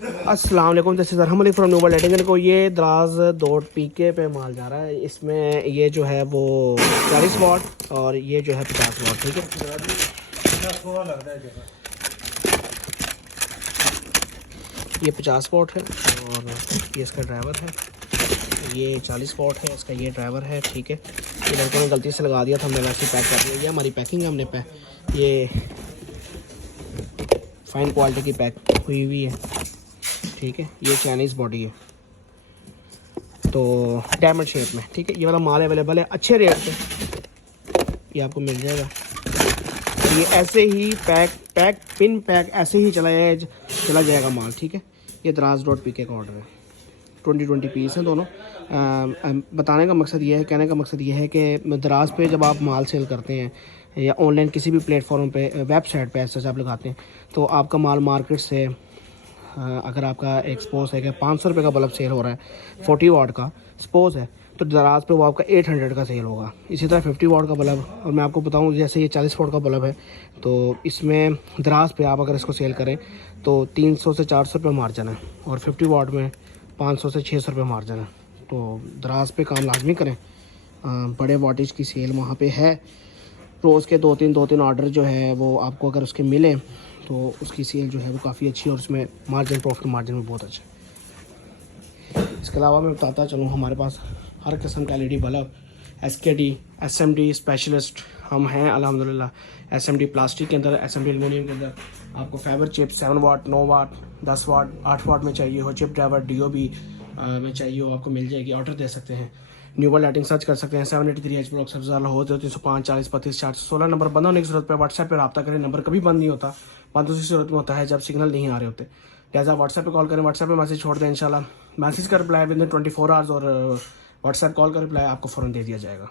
अस्सलाम वालेकुम, this is Arham from noble lighting को। ये दराज डॉट पीके पे माल जा रहा है। इसमें ये जो है वो 40 वाट और ये जो है 50 वाट। ठीक है, ये 50 वाट है और ये इसका ड्राइवर है। ये 40 वाट है, इसका ये ड्राइवर है। ठीक है, ये लड़कों ने गलती से लगा दिया था, हमने वैसे पैक कर दिया। ये हमारी पैकिंग है, हमने ये फाइन क्वालिटी की पैक हुई हुई है। ठीक है, ये चाइनीज़ बॉडी है तो डायमंड शेप में। ठीक है, ये वाला माल अवेलेबल है अच्छे रेट पे, ये आपको मिल जाएगा। ये ऐसे ही पिन पैक ऐसे ही चला जाएगा माल। ठीक है, ये दराज डॉट पीके का ऑर्डर है। 20 पीस हैं दोनों। बताने का मकसद ये है, कहने का मकसद ये है कि दराज पे जब आप माल सेल करते हैं या ऑनलाइन किसी भी प्लेटफॉर्म पे, वेबसाइट पे ऐसे आप लगाते हैं, तो आपका माल मार्केट से अगर आपका एक सपोज है कि 500 रुपये का बल्ब सेल हो रहा है 40 वाट का सपोज है, तो दराज पे वो आपका 800 का सेल होगा। इसी तरह 50 वाट का बल्ब, और मैं आपको बताऊं जैसे ये 40 वाट का बल्ब है, तो इसमें दराज पे आप अगर इसको सेल करें तो 300 से 400 रुपये मार्जिन है, और 50 वाट में 500 से 600 रुपये मार्जिन है। तो दराज पे काम लाजमी करें। बड़े वाटेज की सेल वहाँ पे है। रोज़ के दो तीन ऑर्डर जो है वो आपको अगर उसके मिले तो उसकी सेल जो है वो काफ़ी अच्छी है, और उसमें प्रॉफिट मार्जिन भी बहुत अच्छा है। इसके अलावा मैं बताता चलूँ, हमारे पास हर किस्म का LED bulb, SKD, SMD specialist हम हैं अल्हम्दुलिल्लाह। SMD प्लास्टिक के अंदर, SMD एल्युमिनियम के अंदर, आपको फाइबर चिप 7 वाट, 9 वाट, 10 वाट, 8 वाट में चाहिए हो, चिप ड्राइवर DOB में चाहिए हो, आपको मिल जाएगी। ऑर्डर दे सकते हैं, न्यूबल लाइटिंग सर्च कर सकते हैं। 783H ब्लॉक सबसे ज़्यादा हो 305 40 35 416 नंबर बंद होने की जरूरत पे व्हाट्सएप पे रब्ता करें। नंबर कभी बंद नहीं होता, बंद उसी सूरत में होता है जब सिग्नल नहीं आ रहे होते। लिहाजा व्हाट्सएप पे कॉल करें, व्हाट्सएप पे मैसेज छोड़ दें, इंशाल्लाह मैसेज का रिप्लाई विद इन 24 आवर्स, और व्हाट्सएप कॉल का रिप्लाई आपको फ़ौरन दे दिया जाएगा।